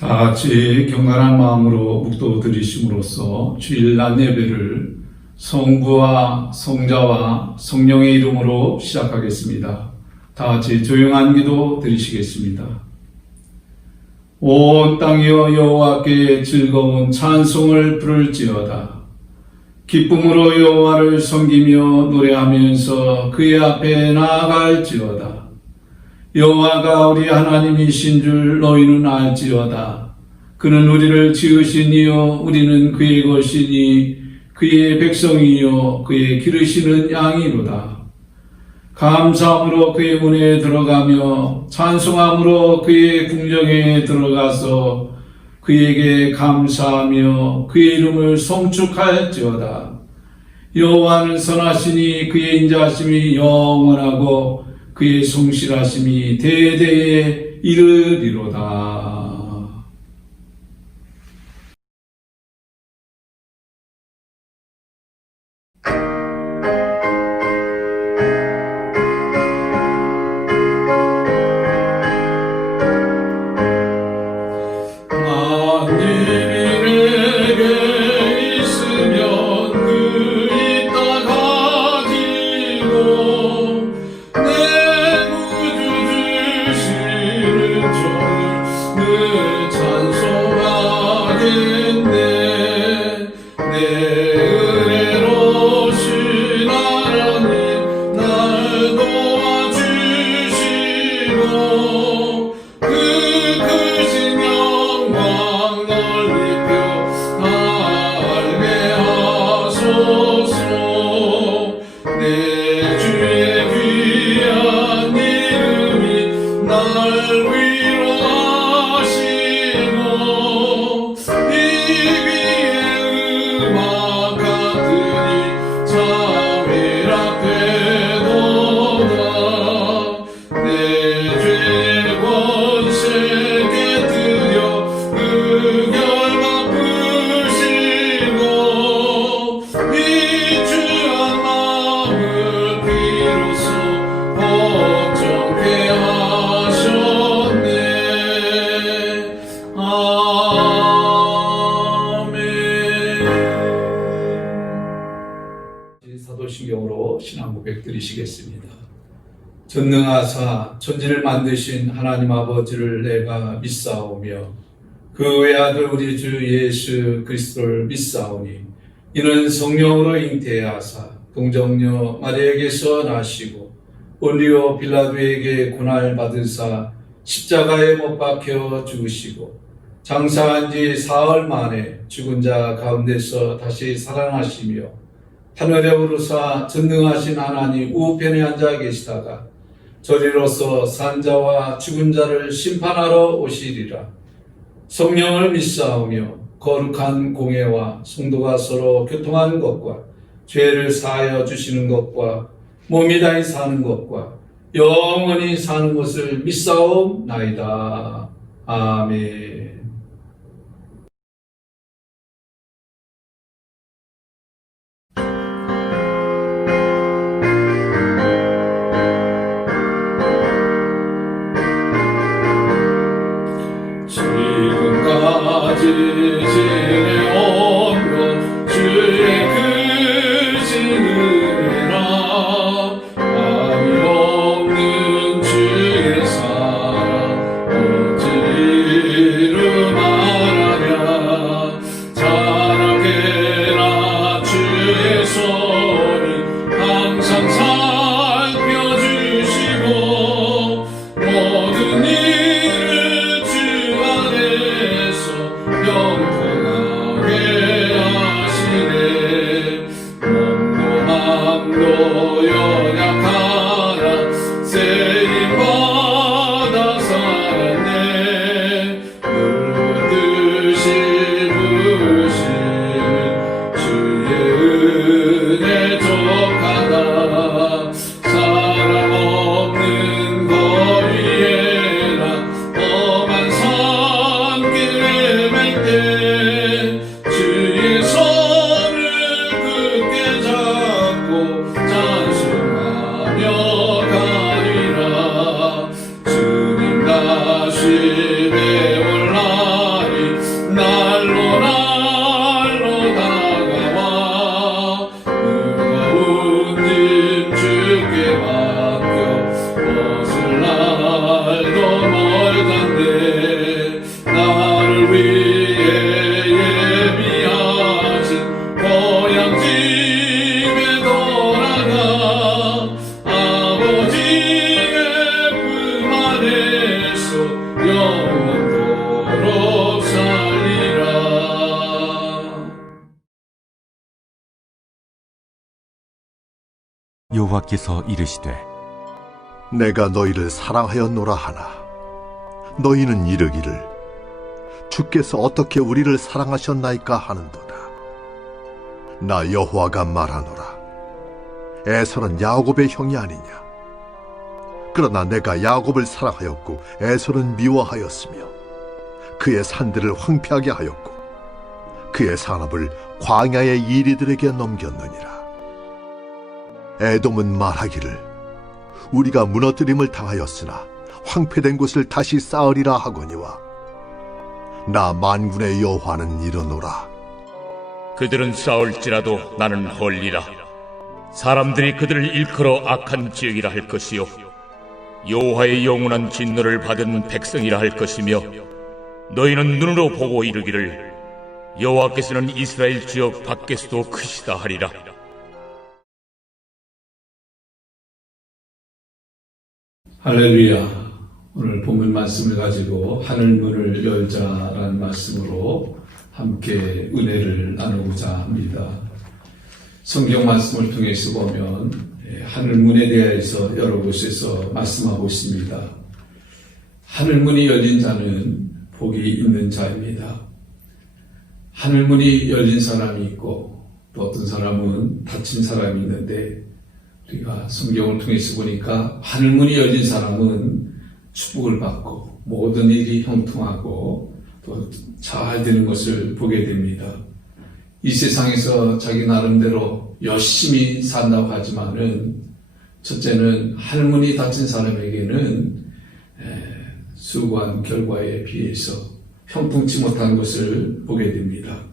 다 같이 경건한 마음으로 묵도 드리심으로써 주일 낮 예배를 성부와 성자와 성령의 이름으로 시작하겠습니다. 다 같이 조용한 기도 드리시겠습니다. 온 땅이여 여호와께 즐거운 찬송을 부를지어다. 기쁨으로 여호와를 섬기며 노래하면서 그의 앞에 나아갈지어다. 여호와가 우리 하나님이신 줄 너희는 알지어다. 그는 우리를 지으신 이요 우리는 그의 것이니 그의 백성이요 그의 기르시는 양이로다. 감사함으로 그의 문에 들어가며 찬송함으로 그의 궁정에 들어가서 그에게 감사하며 그의 이름을 송축할지어다. 여호와는 선하시니 그의 인자하심이 영원하고 그의 성실하심이 대대에 이르리로다. 사도신경으로 신앙 고백 드리시겠습니다. 전능하사 천지를 만드신 하나님 아버지를 내가 믿사오며 그 외아들 우리 주 예수 그리스도를 믿사오니 이는 성령으로 잉태하사 동정녀 마리아에게서 나시고 본디오 빌라도에게 고난을 받으사 십자가에 못 박혀 죽으시고 장사한 지 사흘 만에 죽은 자 가운데서 다시 살아나시며 하늘에 오르사 전능하신 하나님 우편에 앉아 계시다가 저리로서 산자와 죽은 자를 심판하러 오시리라. 성령을 믿사오며 거룩한 공회와 성도가 서로 교통하는 것과 죄를 사하여 주시는 것과 몸이 다히 사는 것과 영원히 사는 것을 믿사옵나이다. 아멘. 지금까지 지내온 것 주의 크신 은혜라. 아무 없는 주의 사랑 어찌를 말하랴. 자랑해라 주의 손이 항상 살펴주시고 모든 일을 영통하게 하시네. 몸도 마음도 연약하나 세임받아 살았네. 물붓듯이 부으시는 주의 은혜 족하다. 사랑 없는 거리에나 험한 산길에 주의 손을 굳게 잡고 찬송하며 가리라. 주님 다시 배올라 안에서 영원토록 살리라. 여호와께서 이르시되 내가 너희를 사랑하였노라 하나 너희는 이르기를 주께서 어떻게 우리를 사랑하셨나이까 하는도다. 나 여호와가 말하노라. 에서는 야곱의 형이 아니냐. 그러나 내가 야곱을 사랑하였고 에서는 미워하였으며 그의 산들을 황폐하게 하였고 그의 산업을 광야의 이리들에게 넘겼느니라. 에돔은 말하기를 우리가 무너뜨림을 당하였으나 황폐된 곳을 다시 쌓으리라 하거니와 나 만군의 여호와는 이르노라. 그들은 싸울지라도 나는 헐리라. 사람들이 그들을 일컬어 악한 지역이라 할 것이요 여호와의 영원한 진노를 받은 백성이라 할 것이며 너희는 눈으로 보고 이르기를 여호와께서는 이스라엘 지역 밖에서도 크시다 하리라. 할렐루야. 오늘 본문 말씀을 가지고 하늘문을 열자라는 말씀으로 함께 은혜를 나누고자 합니다. 성경 말씀을 통해서 보면 하늘문에 대해서 여러 곳에서 말씀하고 있습니다. 하늘문이 열린 자는 복이 있는 자입니다. 하늘문이 열린 사람이 있고 또 어떤 사람은 닫힌 사람이 있는데 우리가 성경을 통해서 보니까 하늘문이 열린 사람은 축복을 받고 모든 일이 형통하고 또 잘 되는 것을 보게 됩니다. 이 세상에서 자기 나름대로 열심히 산다고 하지만은 첫째는 하늘문이 닫힌 사람에게는 수고한 결과에 비해서 형통치 못한 것을 보게 됩니다.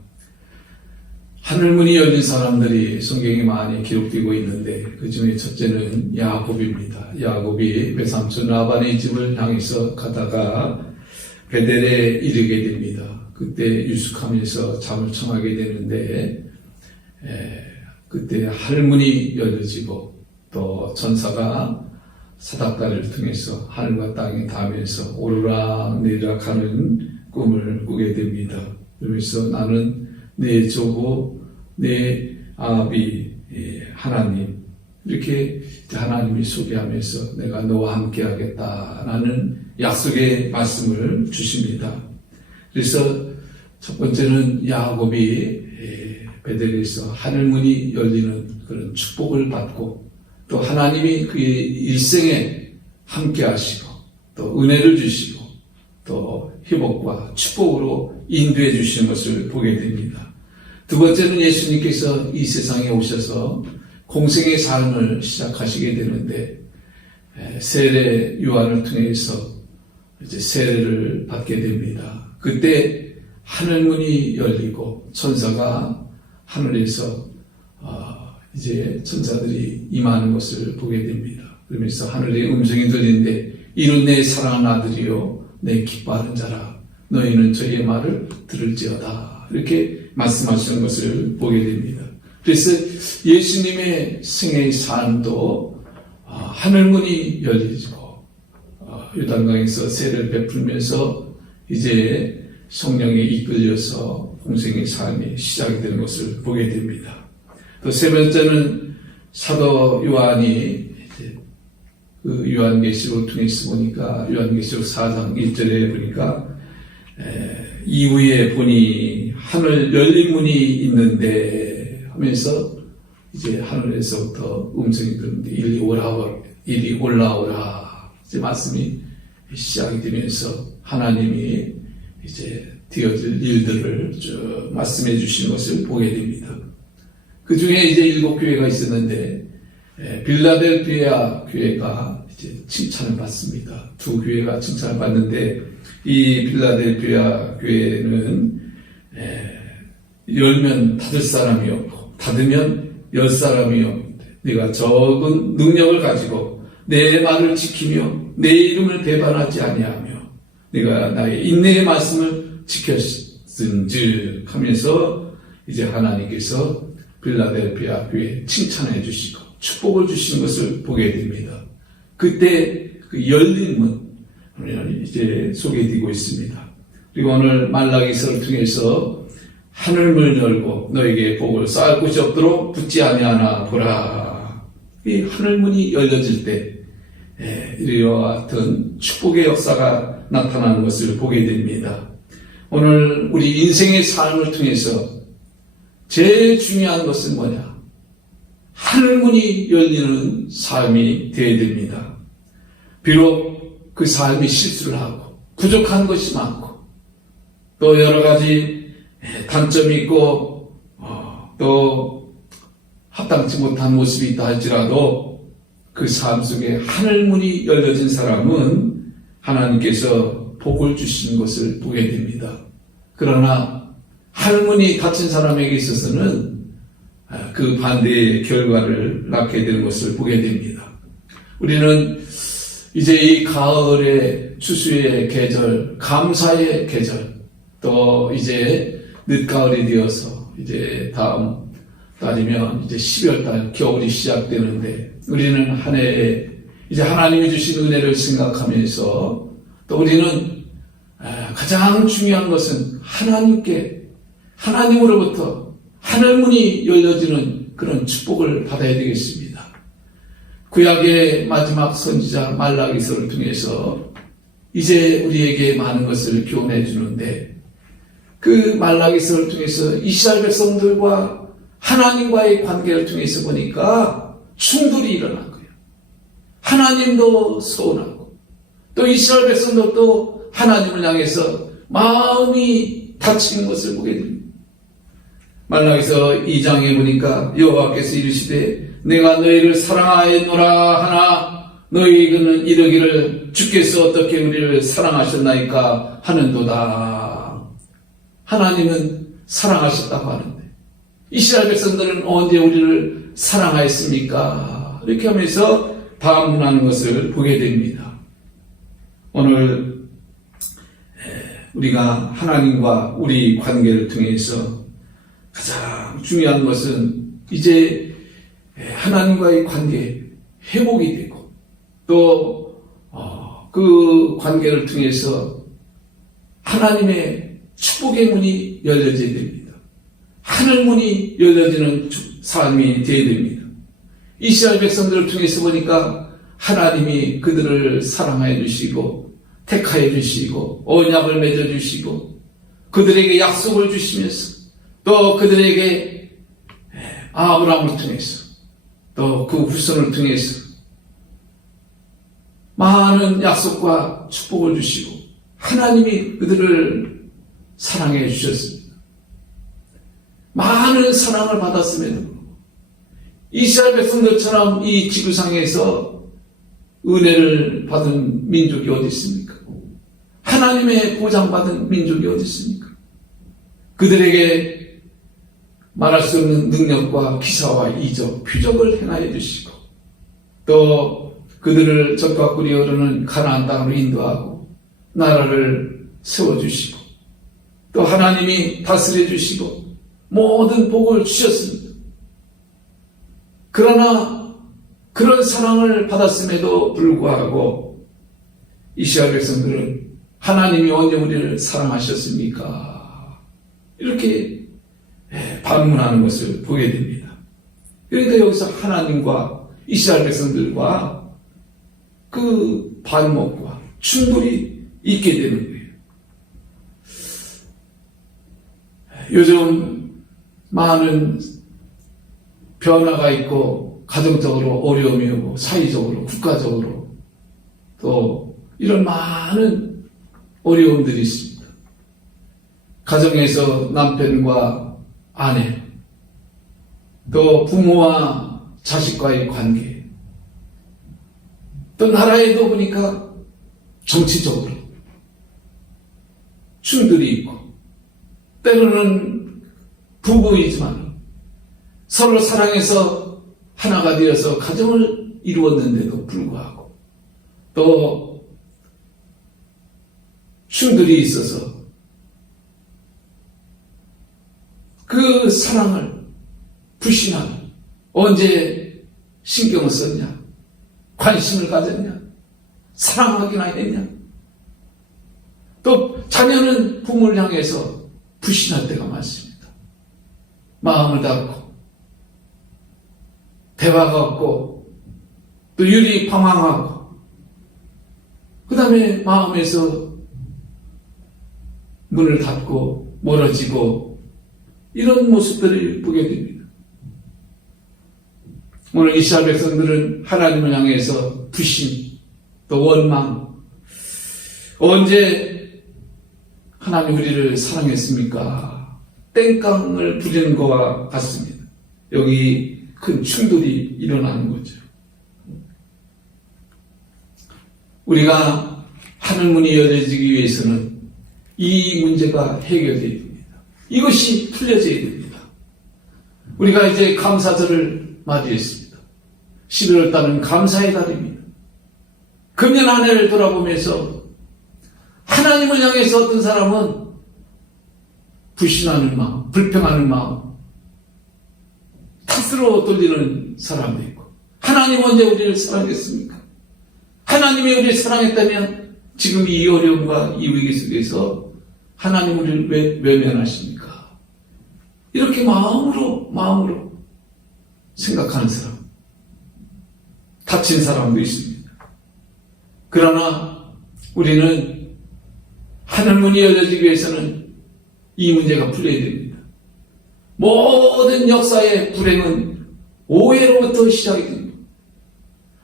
하늘문이 열린 사람들이 성경에 많이 기록되고 있는데 그 중에 첫째는 야곱입니다. 야곱이 외삼촌 라반의 집을 향해서 가다가 베델에 이르게 됩니다. 그때 유숙하면서 잠을 청하게 되는데 그때 하늘문이 열려지고 또 천사가 사닥다리를 통해서 하늘과 땅에 닿으면서 오르락 내리락 하는 꿈을 꾸게 됩니다. 그러면서 나는 내 조고 내 아비 하나님 이렇게 하나님이 소개하면서 내가 너와 함께 하겠다라는 약속의 말씀을 주십니다. 그래서 첫 번째는 야곱이 베델에서 하늘문이 열리는 그런 축복을 받고 또 하나님이 그의 일생에 함께 하시고 또 은혜를 주시고 또 회복과 축복으로 인도해 주시는 것을 보게 됩니다. 두 번째는 예수님께서 이 세상에 오셔서 공생의 삶을 시작하시게 되는데 세례 요한을 통해서 이제 세례를 받게 됩니다. 그때 하늘문이 열리고 천사가 하늘에서 이제 천사들이 임하는 것을 보게 됩니다. 그러면서 하늘의 음성이 들리는데 이는 내 사랑하는 아들이요 내 기뻐하는 자라 너희는 저희의 말을 들을지어다 이렇게 말씀하시는 것을 보게 됩니다. 그래서 예수님의 생애의 삶도 하늘문이 열리고 요단강에서 세례를 베풀면서 이제 성령에 이끌려서 공생의 삶이 시작이 되는 것을 보게 됩니다. 또 세 번째는 사도 요한이 그 요한계시록을 통해서 보니까 요한계시록 4장 1절에 보니까 이후에 보니 하늘 열린 문이 있는데 하면서 이제 하늘에서부터 음성이 들리는데 이리 올라오라 이제 말씀이 시작이 되면서 하나님이 이제 되어질 일들을 쭉 말씀해 주신 것을 보게 됩니다. 그 중에 이제 7교회가 있었는데 빌라델피아 교회가 이제 칭찬을 받습니다. 2교회가 칭찬을 받는데 이 빌라델피아 교회는 열면 닫을 사람이 없고 닫으면 열 사람이 없는데 네가 적은 능력을 가지고 내 말을 지키며 내 이름을 배반하지 아니하며 네가 나의 인내의 말씀을 지켰은즉 하면서 이제 하나님께서 빌라델피아 교회에 칭찬해 주시고 축복을 주시는 것을 보게 됩니다. 그때 그 열린 문, 이제 소개해드리고 있습니다. 그리고 오늘 말라기서를 통해서 하늘문을 열고 너에게 복을 쌓을 곳이 없도록 붙지 아니하나 보라. 이 하늘문이 열려질 때 이와 같은 축복의 역사가 나타나는 것을 보게 됩니다. 오늘 우리 인생의 삶을 통해서 제일 중요한 것은 뭐냐? 하늘문이 열리는 삶이 되어야 됩니다. 비록 그 삶이 실수를 하고 부족한 것이 많고 또 여러 가지 단점이 있고 또 합당치 못한 모습이 있다 할지라도 그 삶 속에 하늘문이 열려진 사람은 하나님께서 복을 주시는 것을 보게 됩니다. 그러나 하늘문이 닫힌 사람에게 있어서는 그 반대의 결과를 낳게 되는 것을 보게 됩니다. 우리는 이제 이 가을의 추수의 계절, 감사의 계절, 또 이제 늦가을이 되어서 이제 다음 달이면 이제 12월달 겨울이 시작되는데 우리는 한 해에 이제 하나님이 주신 은혜를 생각하면서 또 우리는 가장 중요한 것은 하나님으로부터 하늘문이 열려지는 그런 축복을 받아야 되겠습니다. 구약의 마지막 선지자 말라기서를 통해서 이제 우리에게 많은 것을 교훈해 주는데 그 말라기서를 통해서 이스라엘 백성들과 하나님과의 관계를 통해서 보니까 충돌이 일어난 거예요. 하나님도 서운하고 또 이스라엘 백성들도 하나님을 향해서 마음이 다치는 것을 보게 됩니다. 말라기서 2장에 보니까 여호와께서 이르시되 내가 너희를 사랑하였노라 하나 너희는 이르기를 주께서 어떻게 우리를 사랑하셨나이까 하는도다. 하나님은 사랑하셨다고 하는데 이스라엘 백성들은 언제 우리를 사랑하였습니까? 이렇게 하면서 반문하는 것을 보게 됩니다. 오늘 우리가 하나님과 우리 관계를 통해서 가장 중요한 것은 이제 하나님과의 관계 회복이 되고 또 그 관계를 통해서 하나님의 축복의 문이 열려져야 됩니다. 하늘문이 열려지는 삶이 되어야 됩니다. 이스라엘 백성들을 통해서 보니까 하나님이 그들을 사랑하여 주시고 택하여 주시고 언약을 맺어 주시고 그들에게 약속을 주시면서 또 그들에게 아브라함을 통해서 또 그 후손을 통해서 많은 약속과 축복을 주시고 하나님이 그들을 사랑해 주셨습니다. 많은 사랑을 받았음에도 이스라엘 백성들처럼 이 지구상에서 은혜를 받은 민족이 어디 있습니까? 하나님의 보장받은 민족이 어디 있습니까? 그들에게 말할 수 없는 능력과 기사와 이적, 표적을 행하여 주시고 또 그들을 적과 꿀이 흐르는 가나안 땅으로 인도하고 나라를 세워주시고 또 하나님이 다스려 주시고 모든 복을 주셨습니다. 그러나 그런 사랑을 받았음에도 불구하고 이스라엘 백성들은 하나님이 언제 우리를 사랑하셨습니까? 이렇게 반문하는 것을 보게 됩니다. 그러니까 여기서 하나님과 이스라엘 백성들과 그 반목과 충돌이 있게 되는 거예요. 요즘 많은 변화가 있고 가정적으로 어려움이 오고 사회적으로 국가적으로 또 이런 많은 어려움들이 있습니다. 가정에서 남편과 아내 또 부모와 자식과의 관계 또 나라에도 보니까 정치적으로 충돌이 있고 때로는 부부이지만 서로 사랑해서 하나가 되어서 가정을 이루었는데도 불구하고 또 충돌이 있어서 그 사랑을 불신하는 언제 신경을 썼냐 관심을 가졌냐 사랑하기나 했냐 또 자녀는 부모를 향해서 불신할 때가 많습니다. 마음을 닫고 대화가 없고 또 유리방황하고 그 다음에 마음에서 문을 닫고 멀어지고 이런 모습들을 보게 됩니다. 오늘 이스라엘 백성들은 하나님을 향해서 불신 또 원망, 언제 하나님 우리를 사랑했습니까? 땡깡을 부리는 것과 같습니다. 여기 큰 충돌이 일어나는 거죠. 우리가 하늘문이 열려지기 위해서는 이 문제가 해결되어야 됩니다. 이것이 풀려져야 됩니다. 우리가 이제 감사절을 맞이했습니다. 11월 달은 감사의 달입니다. 금년 한 해를 돌아보면서 하나님을 향해서 어떤 사람은 불신하는 마음, 불평하는 마음, 탓으로 돌리는 사람도 있고, 하나님 언제 우리를 사랑했습니까? 하나님이 우리를 사랑했다면 지금 이 어려움과 이 위기 속에서 하나님 우리를 왜 외면하십니까? 이렇게 마음으로 생각하는 사람, 다친 사람도 있습니다. 그러나 우리는 하늘문이 열려지기 위해서는 이 문제가 풀려야 됩니다. 모든 역사의 불행은 오해로부터 시작이 됩니다.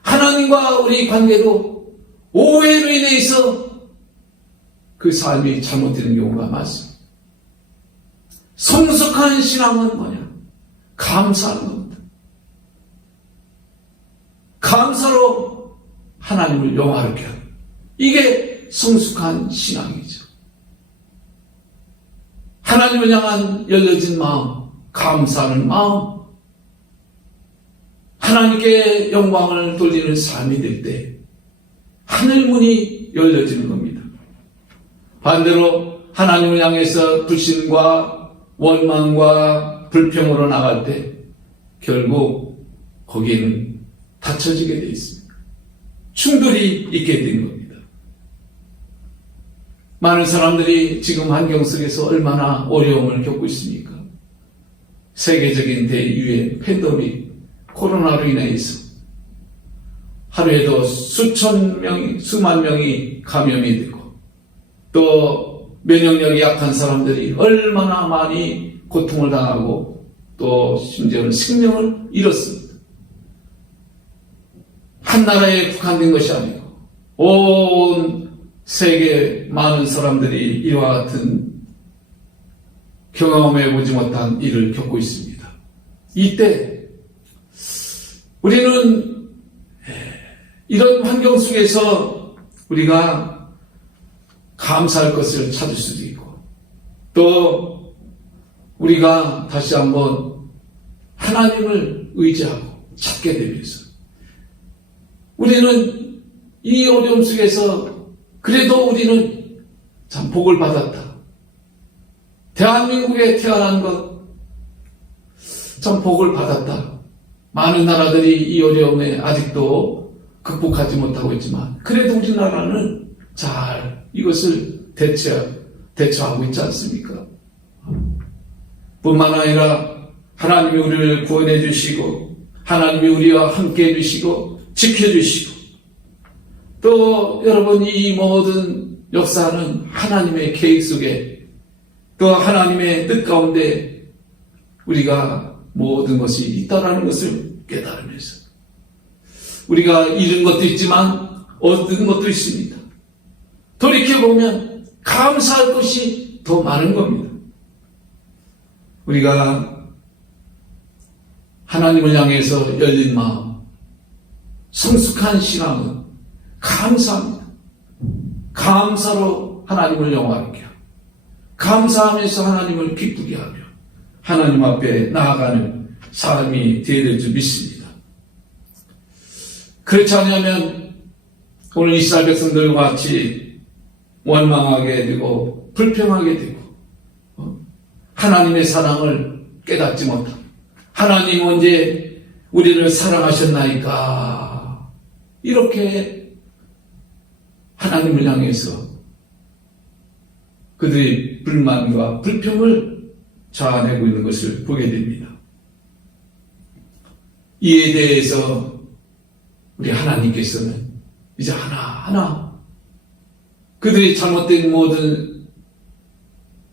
하나님과 우리 관계도 오해로 인해서 그 삶이 잘못되는 경우가 많습니다. 성숙한 신앙은 뭐냐? 감사하는 겁니다. 감사로 하나님을 영화롭게 하는, 이게 성숙한 신앙이죠. 하나님을 향한 열려진 마음, 감사하는 마음, 하나님께 영광을 돌리는 삶이 될 때 하늘문이 열려지는 겁니다. 반대로 하나님을 향해서 불신과 원망과 불평으로 나갈 때 결국 거기에는 닫혀지게 되어 있습니다. 충돌이 있게 된 겁니다. 많은 사람들이 지금 환경 속에서 얼마나 어려움을 겪고 있습니까? 세계적인 대유행, 팬데믹, 코로나로 인해서 하루에도 수만 명이 감염이 되고 또 면역력이 약한 사람들이 얼마나 많이 고통을 당하고 또 심지어는 생명을 잃었습니다. 한 나라에 국한된 것이 아니고 온 세계 많은 사람들이 이와 같은 경험해보지 못한 일을 겪고 있습니다. 이때 우리는 이런 환경 속에서 우리가 감사할 것을 찾을 수도 있고 또 우리가 다시 한번 하나님을 의지하고 찾게 되면서 우리는 이 어려움 속에서 그래도 우리는 참 복을 받았다. 대한민국에 태어난 것 참 복을 받았다. 많은 나라들이 이 어려움에 아직도 극복하지 못하고 있지만 그래도 우리나라는 잘 이것을 대처하고 있지 않습니까? 뿐만 아니라 하나님이 우리를 구원해 주시고 하나님이 우리와 함께 해 주시고 지켜주시고 또 여러분 이 모든 역사는 하나님의 계획 속에 또 하나님의 뜻 가운데 우리가 모든 것이 있다라는 것을 깨달으면서 우리가 잃은 것도 있지만 얻은 것도 있습니다. 돌이켜보면 감사할 것이 더 많은 겁니다. 우리가 하나님을 향해서 열린 마음, 성숙한 신앙은 감사합니다. 감사로 하나님을 영화롭게 하고 감사하면서 하나님을 기쁘게 하며 하나님 앞에 나아가는 사람이 되어야 될 줄 믿습니다. 그렇지 않으면 오늘 이스라엘 백성들과 같이 원망하게 되고 불평하게 되고 하나님의 사랑을 깨닫지 못하고 하나님 언제 우리를 사랑하셨나이까 이렇게 하나님을 향해서 그들의 불만과 불평을 자아내고 있는 것을 보게 됩니다. 이에 대해서 우리 하나님께서는 이제 하나하나 그들이 잘못된 모든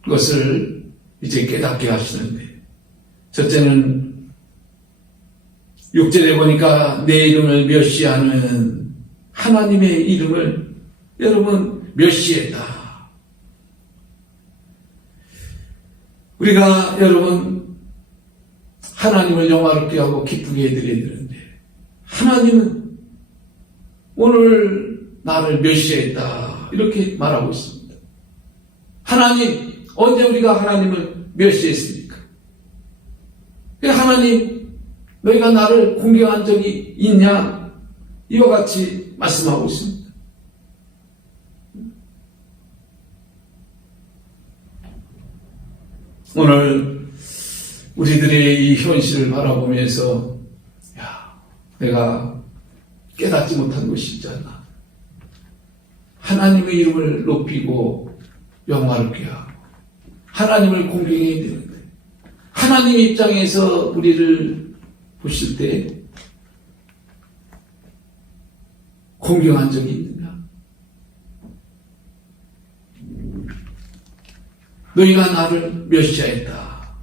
것을 이제 깨닫게 하시는데, 첫째는 6절에 보니까 내 이름을 멸시하는 하나님의 이름을 여러분 멸시했다. 우리가 여러분 하나님을 영화롭게 하고 기쁘게 해드려야 되는데, 하나님은 오늘 나를 멸시했다 이렇게 말하고 있습니다. 하나님, 언제 우리가 하나님을 멸시했습니까? 하나님, 너희가 나를 공경한 적이 있냐? 이와 같이 말씀하고 있습니다. 오늘 우리들의 이 현실을 바라보면서 내가 깨닫지 못한 것이 있지 않나. 하나님의 이름을 높이고 영화롭게 하고 하나님을 공경해야 되는데, 하나님 입장에서 우리를 보실 때 공경한 적이 있느냐? 너희가 나를 멸시하였다.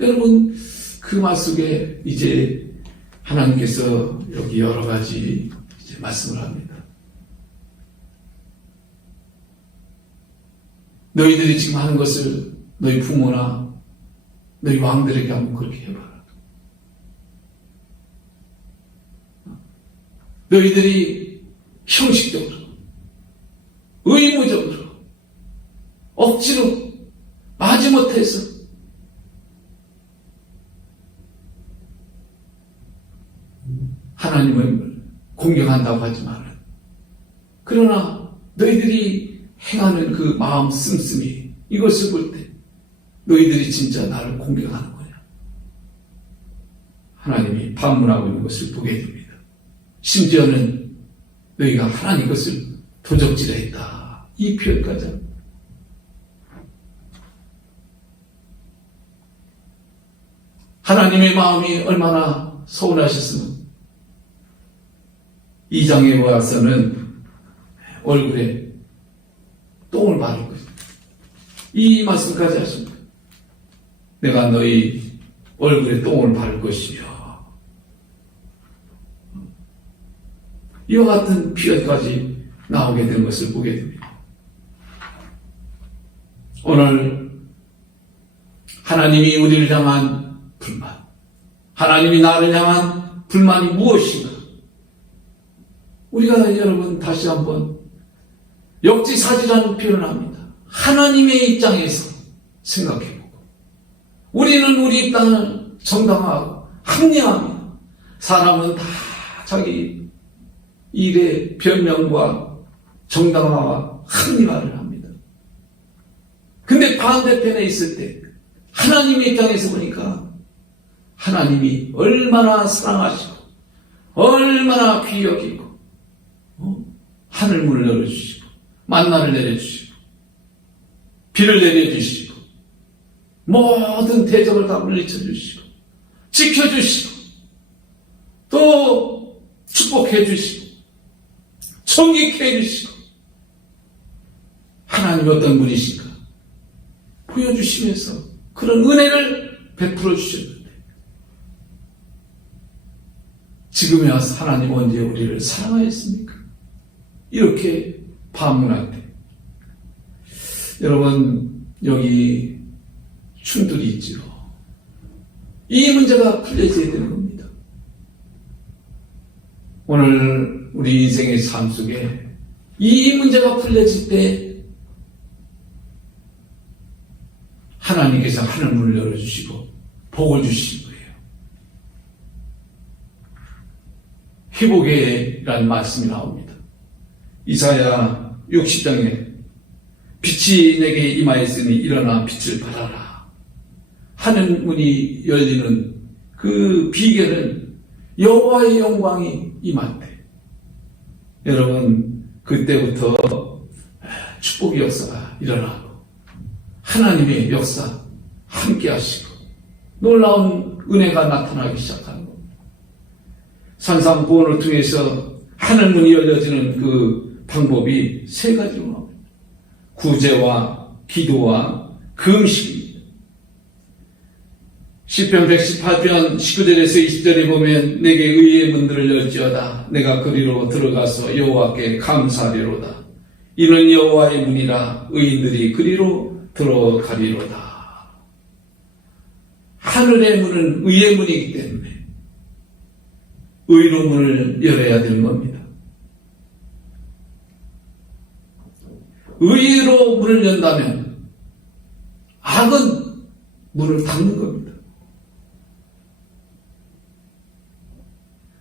여러분, 그 말 속에 이제 하나님께서 여기 여러 가지 이제 말씀을 합니다. 너희들이 지금 하는 것을 너희 부모나 너희 왕들에게 한번 그렇게 해봐라. 너희들이 형식적으로, 의무적으로, 억지로, 마지못해서 하나님을 공경한다고 하지만, 그러나 너희들이 행하는 그 마음 씀씀이, 이것을 볼 때 너희들이 진짜 나를 공경하는 거냐? 하나님이 반문하고 있는 것을 보게 됩니다. 심지어는 너희가 하나님 것을 도적질했다, 이 표현까지 합니다. 하나님의 마음이 얼마나 서운하셨으면 2장에 와서는 얼굴에 똥을 바를 것이다. 이 말씀까지 하십니다. 내가 너희 얼굴에 똥을 바를 것이며, 이와 같은 표현까지 나오게 된 것을 보게 됩니다. 오늘 하나님이 우리를 향한 불만, 하나님이 나를 향한 불만이 무엇인가? 우리가 여러분 다시 한번 역지사지라는 표현을 합니다. 하나님의 입장에서 생각해보고, 우리는 우리 입장을 정당화하고 합리화합니다. 사람은 다 자기 일의 변명과 정당화와 합리화를 합니다. 근데 반대편에 있을 때 하나님의 입장에서 보니까 하나님이 얼마나 사랑하시고 얼마나 귀히 여기고 하늘문을 열어주시고 만나를 내려주시고 비를 내려주시고 모든 대적을 다 물리쳐주시고 지켜주시고 또 축복해주시고 정직케 해주시고, 하나님이 어떤 분이신가 보여주시면서 그런 은혜를 베풀어 주셨는데, 지금에 와서 하나님 언제 우리를 사랑하였습니까? 이렇게 반문할 때 여러분 여기 충돌이 있죠. 이 문제가 풀려져야 되는 겁니다. 오늘 우리 인생의 삶 속에 이 문제가 풀려질 때 하나님께서 하늘문을 열어주시고 복을 주시는 거예요. 회복이라는 말씀이 나옵니다. 이사야 60장에 빛이 내게 임하였으니 일어나 빛을 발하라. 하늘문이 열리는 그 비결은 여호와의 영광이 임한대. 여러분 그때부터 축복의 역사가 일어나고 하나님의 역사 함께 하시고 놀라운 은혜가 나타나기 시작하는 겁니다. 산상보원을 통해서 하늘문이 열려지는 그 방법이 세 가지로 나옵니다. 구제와 기도와 금식입니다. 시편 118편 19절에서 20절에 보면 내게 의의 문들을 열지어다. 내가 그리로 들어가서 여호와께 감사하리로다. 이는 여호와의 문이라 의인들이 그리로 들어가리로다. 하늘의 문은 의의 문이기 때문에 의로 문을 열어야 되는 겁니다. 의로 문을 연다면 악은 문을 닫는 겁니다.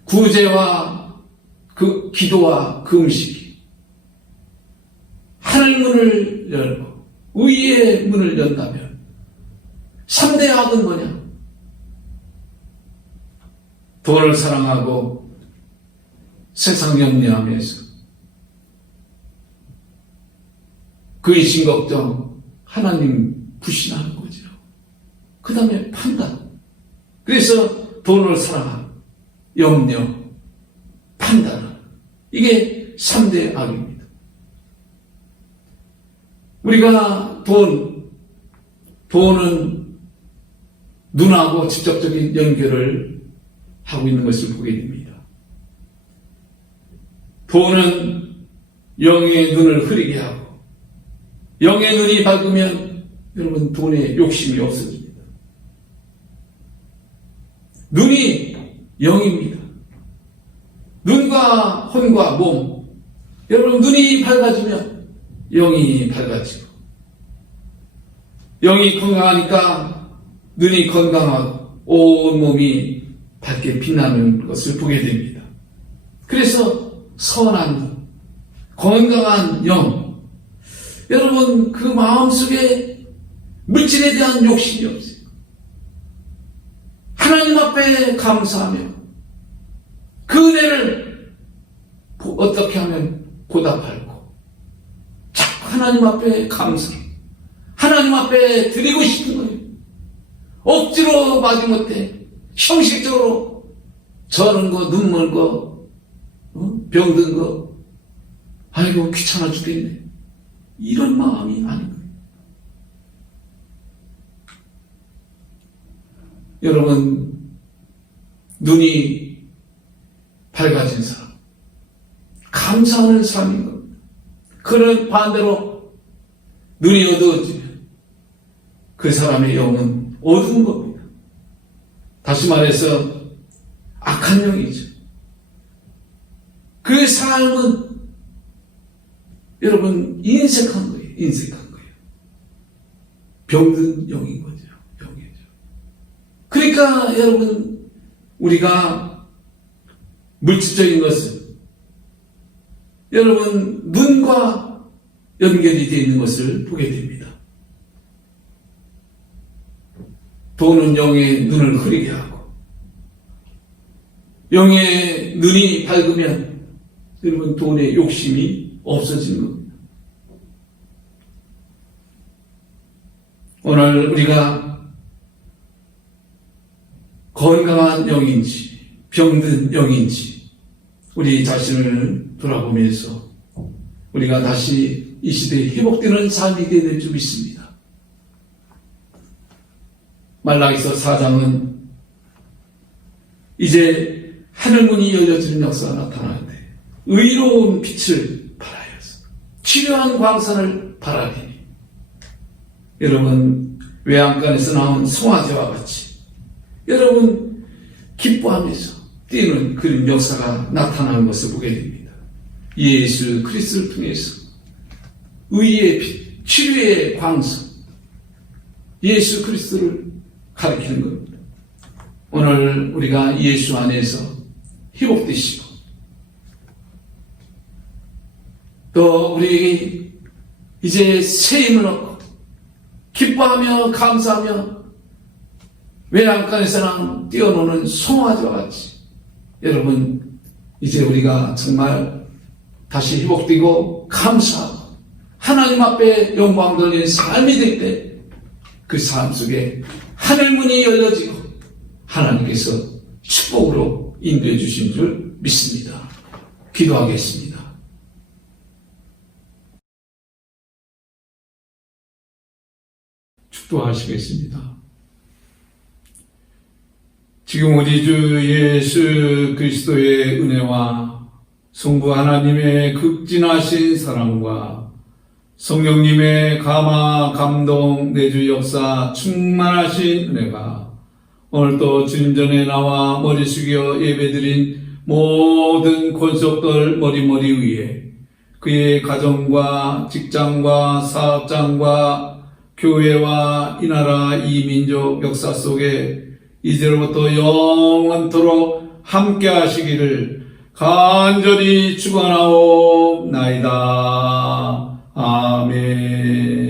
구제와 그 기도와 그 음식이 하늘 문을 열고 의의 문을 연다면 3대 악은 뭐냐? 돈을 사랑하고 세상 염려하면서 그 이신 걱정 하나님 불신하는 거죠. 그 다음에 판단. 그래서 돈을 사랑하고 염려, 판단. 이게 3대 악입니다. 우리가 돈은 눈하고 직접적인 연결을 하고 있는 것을 보게 됩니다. 돈은 영의 눈을 흐리게 하고 영의 눈이 밝으면 여러분 돈에 욕심이 없어집니다. 눈이 영입니다. 눈과 혼과 몸. 여러분 눈이 밝아지면 영이 밝아지고 영이 건강하니까 눈이 건강하고 온 몸이 밝게 빛나는 것을 보게 됩니다. 그래서 선한 영, 건강한 영. 여러분 그 마음속에 물질에 대한 욕심이 없어요. 하나님 앞에 감사하며 그 은혜를 어떻게 하면 보답할고 자꾸 하나님 앞에 감사하고 하나님 앞에 드리고 싶은 거예요. 억지로 마지못해 형식적으로 저런 거, 눈먼 거, 병든 거, 아이고 귀찮아 죽겠네. 이런 마음이 아닌 거예요. 여러분 눈이 밝아진 사람, 감사하는 사람인 겁니다. 그런 반대로 눈이 어두워지면 그 사람의 영은 어두운 겁니다. 다시 말해서 악한 영이죠. 그 삶은 여러분 인색한 거예요. 인색한 거예요. 병든 영인 거죠. 영이죠. 그러니까 여러분 우리가 물질적인 것은 여러분 눈과 연결이 되어 있는 것을 보게 됩니다. 돈은 영의 눈을 흐리게 하고 영의 눈이 밝으면 여러분 돈에 욕심이 없어지는 겁니다. 오늘 우리가 건강한 영인지 병든 영인지 우리 자신을 돌아보면서 우리가 다시 이 시대에 회복되는 삶이 되어야 될 줄 믿습니다. 말라기서 4장은 이제 하늘문이 열려지는 역사가 나타나는데 의로운 빛을 발하여서 치료한 광선을 발하리니 여러분 외양간에서 나온 송아지와 같이 여러분 기뻐하면서 뛰는 그런 역사가 나타나는 것을 보게 됩니다. 예수 그리스도를 통해서 의의 빛, 치료의 광선 예수 그리스도를 가리키는 겁니다. 오늘 우리가 예수 안에서 회복되시고 또 우리 이제 새 힘을 얻고 기뻐하며 감사하며 외양간에서랑 뛰어노는 송아지와 같이 여러분 이제 우리가 정말 다시 회복되고 감사하고 하나님 앞에 영광 돌리는 삶이 될 때 그 삶 속에 하늘문이 열려지고 하나님께서 축복으로 인도해 주신 줄 믿습니다. 기도하겠습니다. 축도하시겠습니다. 지금 우리 주 예수 그리스도의 은혜와 성부 하나님의 극진하신 사랑과 성령님의 감화, 감동, 내주 역사, 충만하신 은혜가 오늘도 주님 전에 나와 머리 숙여 예배드린 모든 권속들 머리 위에 그의 가정과 직장과 사업장과 교회와 이 나라 이 민족 역사 속에 이제로부터 영원토록 함께 하시기를 간절히 축원하옵나이다. 아멘.